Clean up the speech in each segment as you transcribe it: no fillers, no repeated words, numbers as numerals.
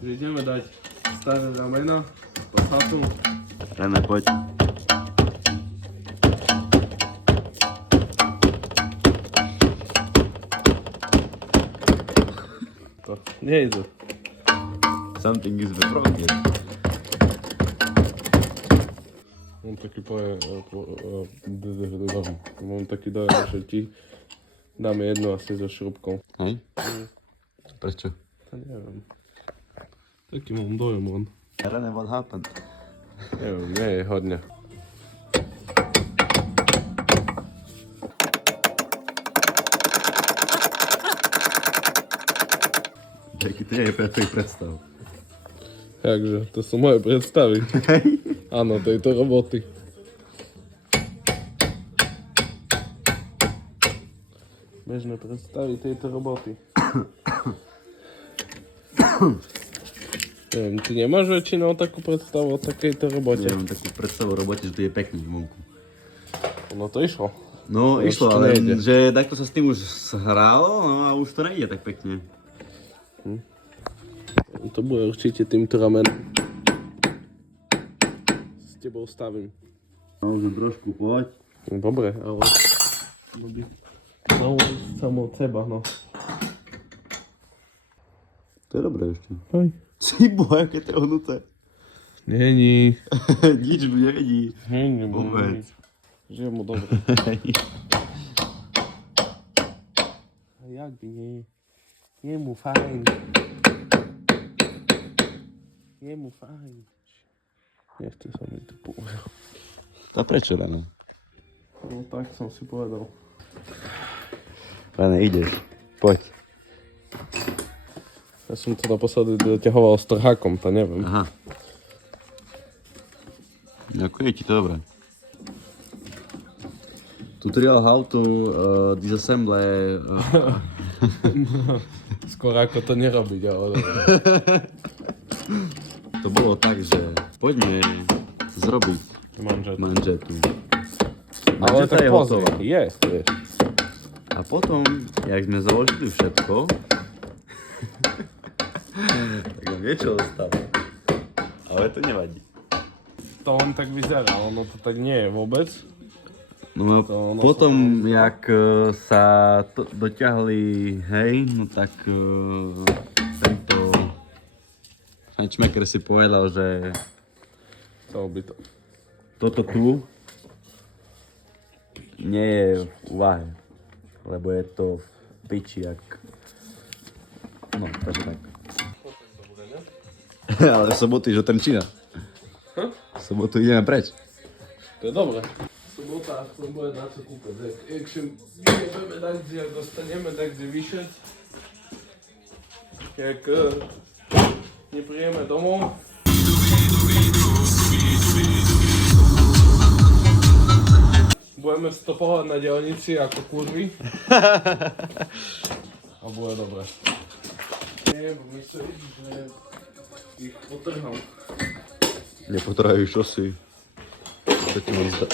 že ideme dať staré ramena, pasatu. René, poď. To nie je to. Something is broken. Mám taký mám taký dojem, že ti dáme jednu asi so šrubkou. Hej? Prečo? To neviem. Taký mám dojem on. René, what happened? Neviem, nie je hodne. Jaký to je pre tvojich predstav? Takže, to sú moje predstavy. Áno, tejto roboty. Bežné predstavy tejto roboty. Neviem, ty nemáš väčšinou takú predstavu o takejto robote? Nemám takú predstavu o robote, že to je pekný vonku. No to išlo. No To išlo, už to ale nejde. že takto sa s tým už hrálo, no a už to nejde tak pekne. To bude určite týmto ramenom. S tebou stavím. No už trošku, poď. No, dobre, ale... No, samo od seba, no. To je dobré ešte. Hej. Ty boja, aké to je ohnuté. Není. Nič mi nevidí. Není, Vôbec. Žijem mu dobre. A jak by nie? Je mu fajn. Je mu fajn. Nechce sa mi to povedal. A prečo, René? No tak som si povedal. René, ideš. Poď. Ja som to naposledy doťahoval s trhákom, to neviem. Aha. Ako je ti to dobré? Tutorial how to disassemble... Skôr ako to nerobiť, ale dobre. To bolo tak, že poďme zrobiť manžetu. Ale Manžeta tak je pozri, hotová. je. A potom, jak sme založili všetko, tak nám niečo ostalo. Ale to nevadí. To len tak vyzerá, ono to tak nie je vôbec. No To ono potom, jak sa doťahli, hej, no tak tento Frenchmaker si povedal, že To by to. toto tu nie je v úvahe, lebo je to v piči, jak... No, takže tak. Ale v sobotu ideš do Trenčína. V sobotu ideme preč. To je dobre. Sobota aspoň bude na co kúpať. Jak si ideme tak, kde dostaneme tak, kde vyšet. Jak nepríjeme domov. Budeme stopovať na diaľnici ako kurvy. A bude dobre. Nie, bo myslím, že ich potrhám. Nepotrhajú šosy. To ti mám zdá.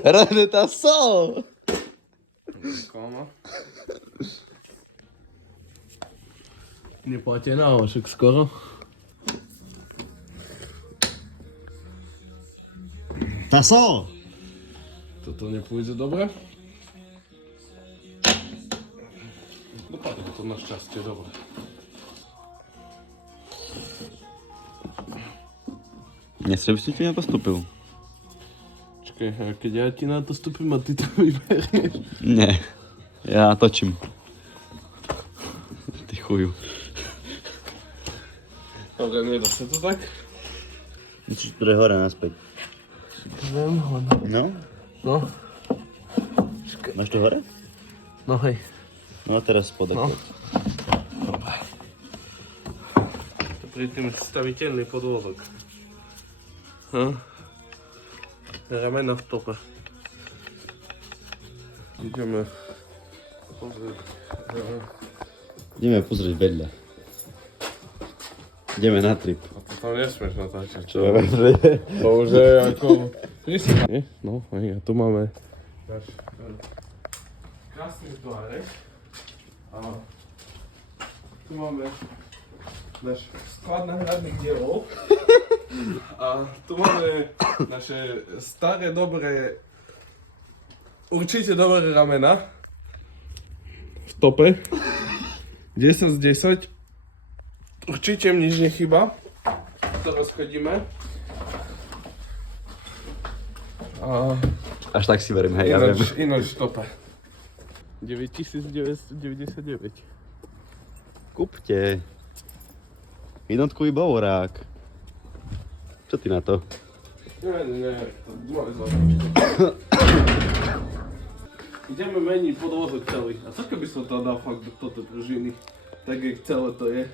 René, tá sol! Kama. Neplatená, ale však skoro. Tá sol! Toto nepôjde dobre. Dopadne to na šťastie dobre. Dnes by si ti nepostupil. Čakaj, a keď ja ti na to stúpim a ty to vyberieš. Nie, ja točím. Ty chuju. Dobre, nedá sa to tak? Musíš to hore naspäť. Viem ho, no. No? No, Máš to hore? no hej. No a teraz spodek. No. Dobre. To pri tým staviteľný podvozok. Ramena v tope. Ideme pozrieť. Ideme pozrieť vedľa. Ideme na trip. A to tam nesmieš natáčať, čo? To už je ako... Nie? No, hej, a tu máme náš krásny tvárek. A tu máme náš sklad náhradných dielov. A tu máme naše staré, dobré, určite dobré ramena. V tope. 10 z 10. Určite mi nič nechyba. To rozchodíme. A Až tak si verím, hej, ja viem. ináč v tope. 9999. Kúpte. Jednotkový bavorák. Čo ty na to? Nie, to moje zlato. Ideme meniť podvozok celý. A co keby som to dal fakt do toto pružiny? Tak jak celé to je.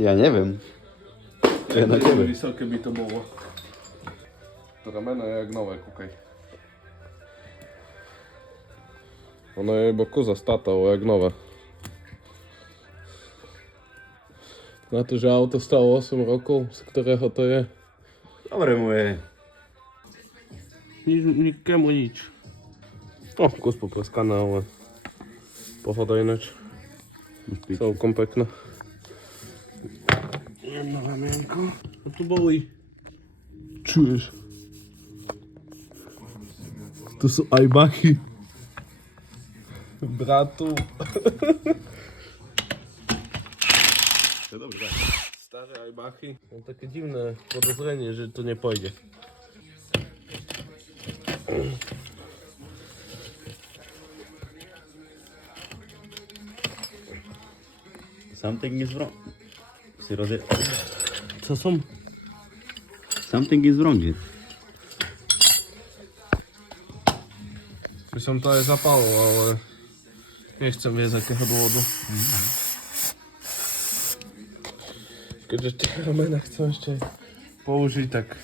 Ja neviem. To je na tebe. Vysoké by to bolo. To rameno je jak nové, kúkaj. Ono je iba koza statovo, jak nové. Na to, že auto stalo 8 rokov, z ktorého to je. Dobre mu je. Nikému nič. No, kus popraskané, ale pohoda ináč. Celkom pekné. Jedno ramienko. A tu boli. Čuješ? To sú aj bachy. Bratu. To je dobré, tak. Staré aj bachy. Mám také divné podozrenie, že to nepôjde. Something is wrong. Si rozje... Co som? Something is wrong. By som to aj zapálil, ale nechcem viesť z akého dôvodu. Keďže tie ramena chcem ešte použiť, tak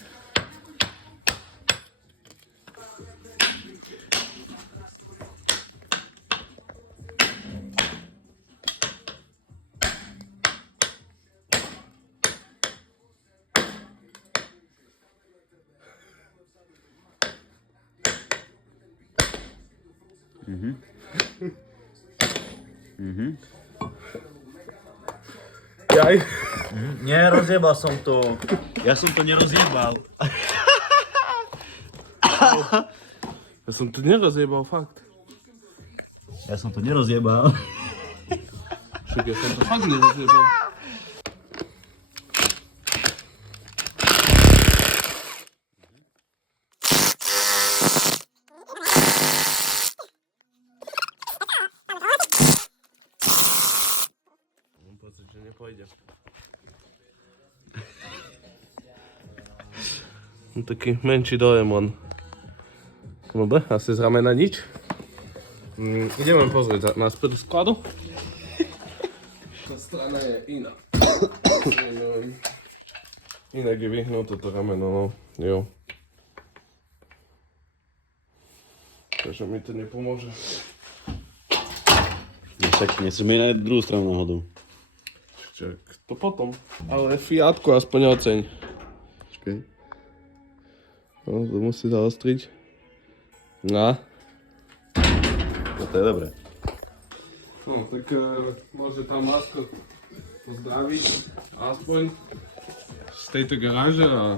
jaj. Nerozjebal som to. Ja som to nerozjebal. Ja som to nerozjebal, fakt. Ja som to nerozjebal. Však ja som to fakt nerozjebal. Mám pocit, že nepôjde. Taký menší dojem on. Dobre, asi z ramena nič. Ideme pozrieť naspäť do skladu. Tá strana je iná. Inak je vyhnuté to rameno, no. Jo. Takže mi to nepomôže. Však nechceme na druhú stranu náhodou. Čak, to potom. Ale Fiatko aspoň oceň. Počkej. No, to musí zaostriť. No. No to je dobré. No, tak môže tam Lásko pozdraviť aspoň z tejto garáže a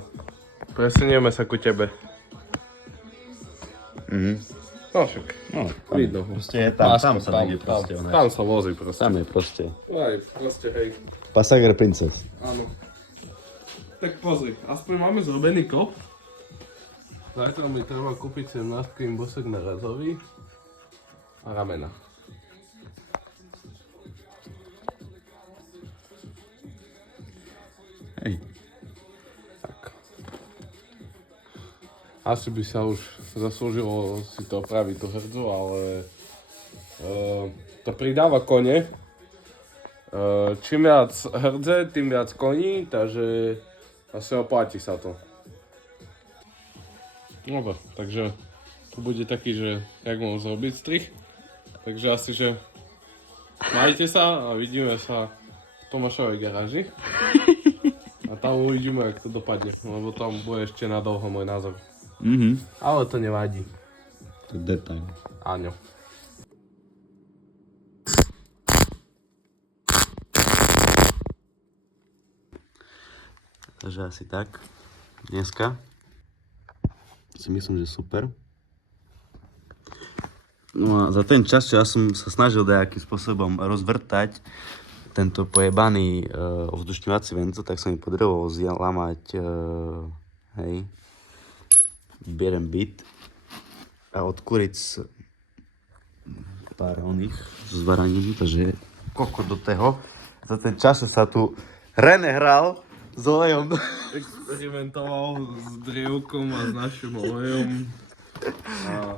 presunieme sa ku tebe. No však, No, tam, vidno. proste je tam, Lásko, tam sa vedie proste. tam sa vozí proste. Tam je proste. Aj, proste, hej. Passager Princess. Áno. Tak pozri, aspoň máme zrobený kop. Zajtra mi treba kúpiť 17 bosek na razový a ramena. Hej. Tak. Asi by sa už zaslúžilo si to opraviť tú hrdzu, ale to pridáva kone. Čím viac hrdze, tým viac koní, takže asi oplatí sa to. Dobre, takže tu bude taký, že jak mám zrobiť strih. Takže asi, že majte sa a vidíme sa v Tomášovej garáži. A tam uvidíme, jak to dopadne, lebo tam bude ešte na dlho môj názor. Ale to nevadí. To je detail. Áno. Takže asi tak. Dneska si myslím, že super. No a za ten čas, čo ja som sa snažil nejakým spôsobom rozvrtať tento pojebaný ovzdušňovací ventil, tak sa mi podarilo zlamať, hej, berem byt a odkúriť pár oných z baranín, takže kokot do toho. Za ten čas sa tu René hral s olejom. Experimentoval s drievkom a s našim olejom. A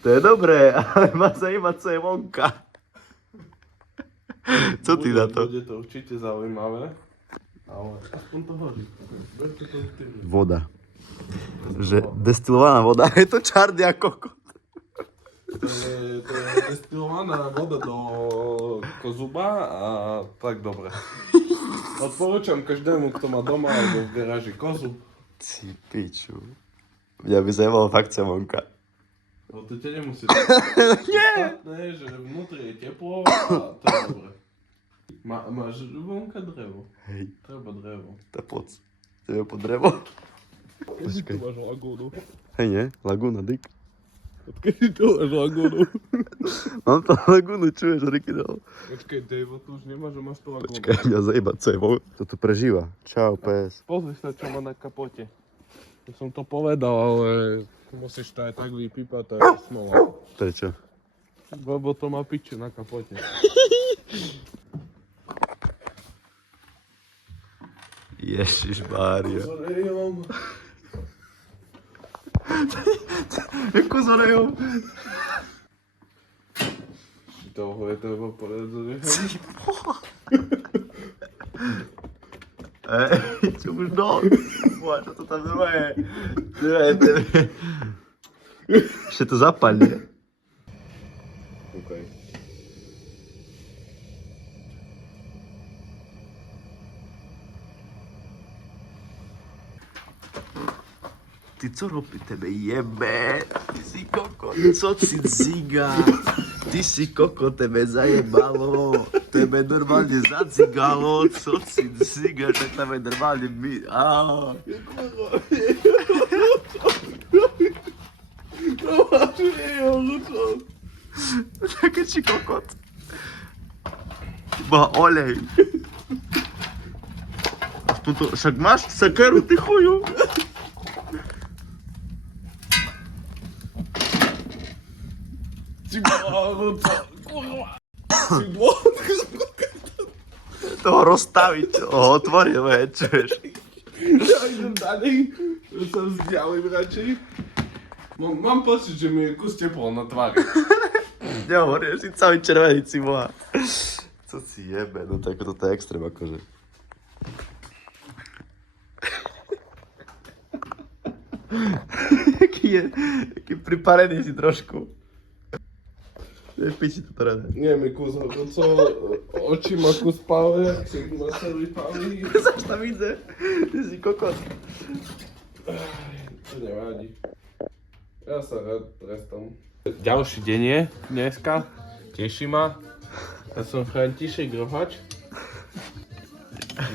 To je dobré, ale ma zajímať, co je vonka. Co ty na to? Bude to určite zaujímavé, ale aspoň to horí. Berte to úprimne. Voda. Že destilovaná voda, je to čardy a kokot. To je destilovaná voda do kozuba a tak dobre. Odporúčam každému, kto má doma alebo v garáži kozu. Ty piču. Mňa by zajímalo fakt, co je vonka. No to ťa nemusí. Nie! Že vnútri je teplo a to je dobre. Máš vonka drevo. Hej, Treba drevo. tá poc. Chceme po drevo? Kedy tu máš lagúnu? Hej, nie? Laguna, dick. Odkedy tu máš lagúnu? Mám to lagunu, čuješ, Ricky dal. Počkej, Dave, tu už nemáš, že máš tu lagúnu. Počkaj, mňa zajímať, co je vonka. To tu prežíva. Čau, PS. Pozri sa, čo má na kapote. Ja som to povedal, ale musíš to aj tak vypípať, to je smola. Prečo? Lebo to má piče na kapote. Ježišmária. Zorejom. Jako s olejom? Toho je treba povedať zorejom. Čo už dol? Čo to tam je? Ešte to zapadne. Okay. Ty co robí? Tebe jebe. Ty si koko. Co si ziga? Ty si koko, tebe zajebalo. Tebe normálne zacigalo. Co si ziga? Tak tebe normálne mi... Aaaa. Také či kokot. Má olej. Aspoň to... Však máš sekeru, ty chuju. Toho rozstaviť, ho otvoríme, čuješ. Ja idem ďalej, že sa vzdialím radšej. Mám pocit, že mi je kus teplo na tvári. Nehovorím, si celý červený, si boha. Co si jebe, no tak toto je extrém akože. Jaký pripálený si trošku. Je v piči to teda. Nie mi kus horúco, oči ma kus pále, ksik ma celý pálí. Zaš tam ide, ty si kokot. To nevadí. Ja sa rád trestám. Ďalší deň je dneska, teší ma. Ja som František Rohač.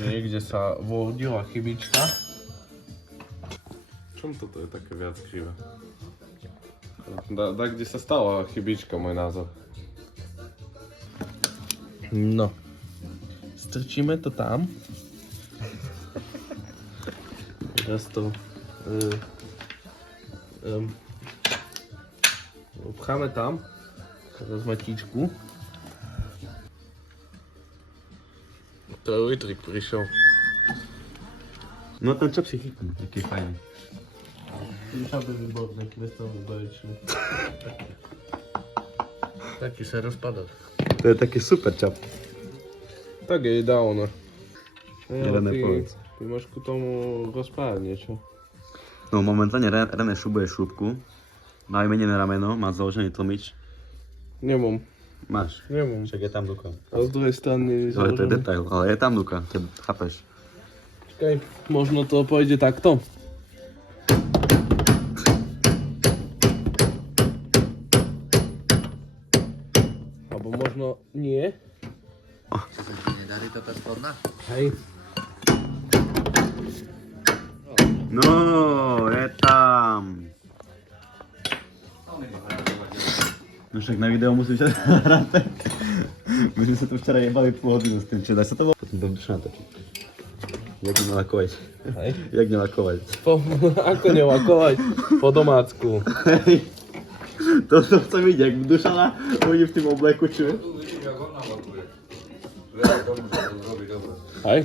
Niekde sa vodila chybička. Čom toto je také viac krivé? Kde sa stala chybička, môj názor. No. Strčíme to tam. Teraz to obcháme tam. Teraz matíčku. Prvý trik prišiel. No ten čop si chytný, taký fajný. Ja by výborný, krestový baječný. Taký sa rozpadá. To je taký super čop. Tak je ideálne. Jeden nepovedz. Ty máš ku tomu rozprávať niečo. No momentálne René šubuje šúbku. Má imenené rameno, má založený tlmič. Nemám. Máš. Nemám. Však je tam duka. A z druhej strany... Ale to je detail, ale je tam duka, chápeš? Počkaj, možno to pôjde takto. Alebo možno nie. Čo sa ti nedarí táto spodná? Hej. No, je tam. No však na video musím včera hrať. My sme sa tu včera jebali pôl hodinu s tým, čo dá sa to bolo? Potom to duša natočiť. Jak nelakovať. Hej. Jak nelakovať. Ako nelakovať? Po domácku. To chcem vidieť, jak Dušana hodí v tým obleku, čo? Tu vidím, jak on namakuje. Vďaka tomu sa to zrobí dobre. Hej?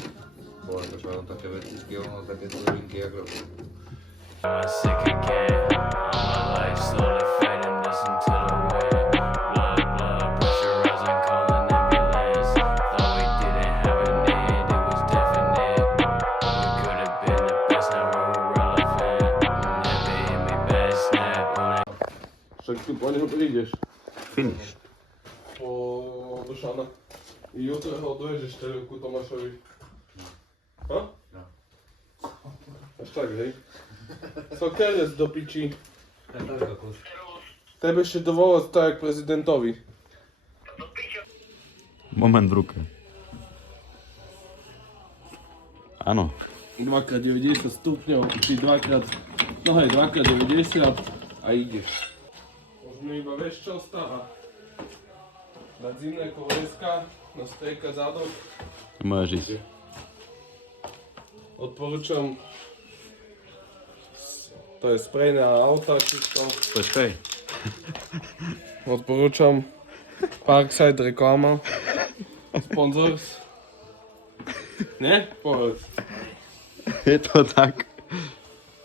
Bola to, že on také vecičky, ono také slovinky, jak robí. I'm sick again. All my life slowly fading. Listen to the wind. Blood pressure rising, calling ambulance. Thought we didn't have a need, it was definite. We could have been the best, now we're irrelevant. Never hit me bad snap on it. Však tu po neho prídeš. Finish. Po Dušana. I jutro ho doježeš ku Tomášovi. Ha? No. Až tak, hej? Co koniec do piči. Ja tak ako Tebe ešte dovolať tak jak prezidentovi. Moment v ruke. Áno. 2x90 stupňov, ty dvakrát 90 a ideš. Možno iba vieš čo stáva. Dať zimné koleska, nastriekať zadok. Môžeš ísť. Odporúčam. To je sprej na auta, čisto. Počkaj. Odporúčam. Parkside reklama. Sponsors. Ne? Povedz. Je to tak.